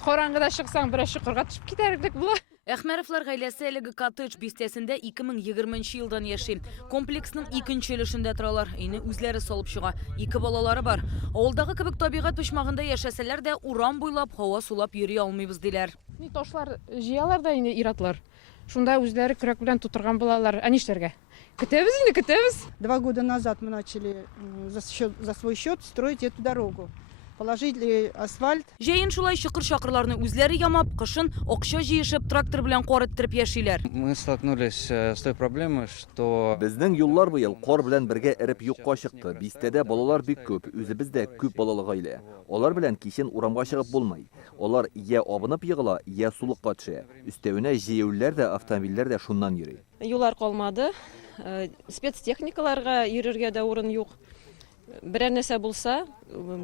Қараңғыда шықсаң, біраз шұқырға түсіп кетерлік бұла. Әхмәровлар гаиләсе әлеге коттедж бистәсендә 2020 елдан яши. Комплексның икенче өлешендә торалар. Өйне үзләре салып чыга. 2 балалары бар. Авылдагы кебек табигать почмагында яшәсәләр дә урам буйлап, һава сулап йөри алмыйбыз диләр. Ташлар җыялар да инде иратлар. Шунда үзләре көрәк белән тутырган булалар. Әнишләргә? Көтәбез инде, көтәбез. 2 года назад мы начали за свой счет строить эту дорогу. Положили асфальт. Җәен шулай чыкыр-чакырларны үзләре ямап, кышын акча җыешып трактор белән кар иттиреп яшиләр. Мы столкнулись с той проблемой, что Безнең юллар быел кар белән бергә эреп юкка чыкты. Бистәдә балалар бик күп, үзебез дә күп балалы гаилә. Алар белән кичен урамга чыгып булмый. Алар я абынып егыла, я сулыкка төшә. Өстәвенә җәяүләр дә, автомобильләр дә шуннан йөри. Юллар калмады. Спецтехникаларга йөрергә дә урын юк. Берәр нәрсә булса,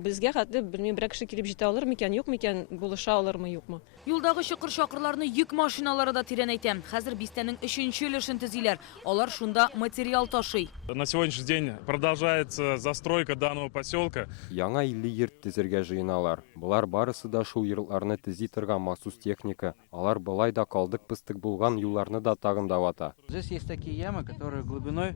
безгә хәтле белмим, берәр кеше килеп җитә алыр микән, юк микән, булыша алырмы, юкмы. Юлдагы чыкыр-чакырларны йөк машиналары да тирән әйтә. Хәзер бистәнең 3нче өлешен төзиләр. Алар шунда материал ташый. На сегодняшний день продолжается застройка данного поселка. Яңа 50 йорт төзергә җыеналар. Булар барысы да шул йортларны төзи торган махсус техника. Алар былай да калдык-пыстык булган юлларны да тагын давата. здесь есть такие ямы, которые глубиной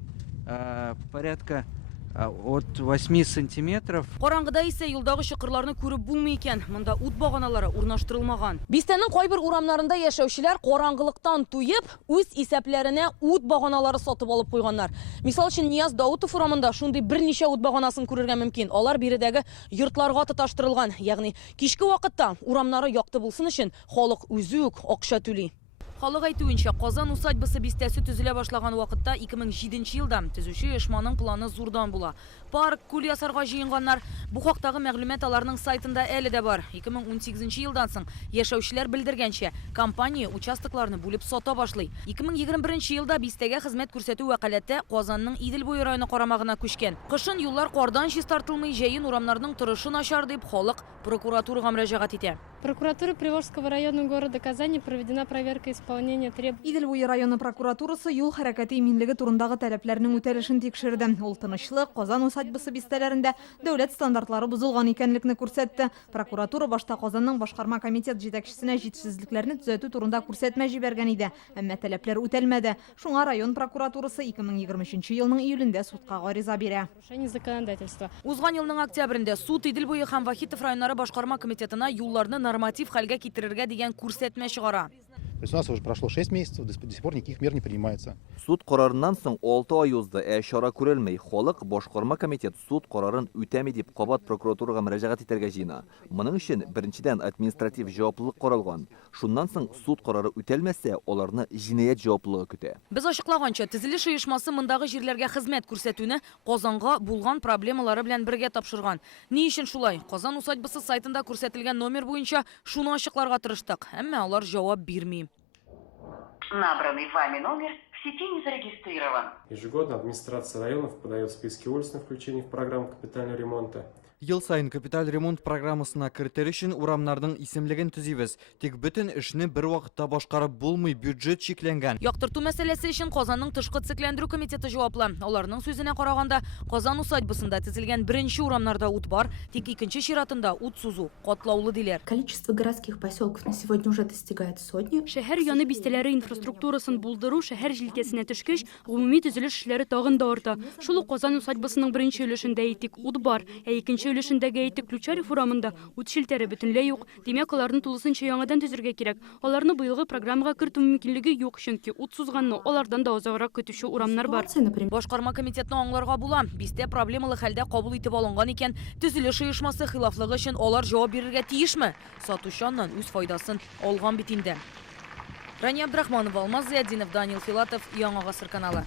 порядка от 8 сантиметров. Караңгыда исә юлдагы чыкырларны күреп булмый икән. Монда ут баганалары урнаштырылмаган. Бистәнең кайбер урамнарында яшәүчеләр караңгылыктан туеп, үз исәпләренә ут баганалары сатып алып куйганнар. Мисал өчен Нияз Даутов урамында шундый берничә ут баганасын күрергә мөмкин. Алар биредәге йортларга тоташтырылган. Ягъни кичке вакытта урамнары якты булсын өчен халык үзе үк акча түли. Халык әйтүенчә, Казан усадьбасы бистәсе төзелә башлаган вакытта 2007 елда төзүче оешманың планы зурдан була. Парк, күл ясарга җыенганнар. Бу хактагы мәгълүмат аларның сайтында әле дә бар. 2018 елдан соң яшәүчеләр белдергәнчә, компания участокларны бүлеп сата башлый. 2021 елда бистәгә хезмәт күрсәтү вәкаләте Казанның Идел буе районы карамагына күчкән. Кышын юллар кардан чистартылмый, җәен урамнарның торышы начар дип халык прокуратурага мөрәҗәгать итә. Прокуратура Приволжского района города Казани проведена проверка исполнения требований. Идел буе районы прокуратурасы юл хәрәкәте иминлеге турындагы таләпләрнең үтәлешен тикшерде. Ул тынычлык, Казан усадьбасы бистәләрендә дәүләт стандартлары бузылган икәнлекне күрсәтте. Прокуратура башта Казанның башкарма комитет җитәкчесенә җитешсезлекләрне төзәтү турында күрсәтмә җибәргән иде. Әмма таләпләр үтәлмәде. Шуңа район прокуратурасы 2023 елның июлендә судка гариза бирә. Законодательства. Узган елның октябрендә суд Идел буе һәм Вахитов районнары башкарма комитетына юлларны норматив хәлгә китерергә дигән күрсәтмә чыгара. То есть у нас уже прошло 6 месяцев, до сих пор никаких мер не принимается. Суд карарыннан соң 6 ай узды, чара күрелмәй. Халык башкарма комитет суд карарын үтәми дип кабат прокуратурага мөрәҗәгать итәргә җыена. Моның өчен беренчедән административ җаваплылык каралган. Шуннан соң суд карары үтәлмәсә, аларны җинаять җаваплылыгы көтә. Без ачыклаганча, төзелеш оешмасы мондагы җирләргә хезмәт күрсәтүне Казанга булган проблемалары белән бергә тапшырган. Ни өчен шулай? Казан усадьбасы сайтында күрсәтелгән номер буенча шуны ачыкларга тырыштык, әмма алар җавап бирми. Набранный вами номер в сети не зарегистрирован. Ежегодно администрация районов подает списки улиц на включение в программу капитального ремонта. Ел сайын капиталь ремонт программасына кертер өчен урамнарның исемлеген төзибез. Тик бөтен эшне бер вакытта башкарып булмый, бюджет чикләнгән. Яктырту мәсьәләсе өчен Казанның тышкы цикләндерү комитеты җаваплы. Аларның сүзенә караганда, Казан усадьбасында төзелгән беренче урамнарда ут бар, тик икенче чиратында ут сузу катлаулы диләр. Количество городских поселков на сегодня уже достигает сотни. Шәһәр яны бистәләре инфраструктурасын булдыру шәһәр җилкәсенә төшкәч, гомуми төзелеш эшләре тагын да арта. Шул ук Казан усадьбасының беренче өлешендә итик ут бар, икенче өлешендәге итик Ключарев урамында ут шелтәре бөтенләй юк. Димәк, аларны тулысынча яңадан төзергә кирәк. Аларны быелгы программага кертү мөмкинлеге юк, чөнки ут сузганны алардан да азаграк көтүче урамнар бар. Башкарма комитетны аңларга була. Бистә проблемалы хәлдә кабул итеп алынган икән, төзелеш оешмасы хилафлыгы өчен алар җавап бирергә тиешме? Сатучаннан үз файдасын алган бит инде. Рания Абдрахманова, Алмаз Зияддинов, Данил Филатов, Яңа Гасыр каналы.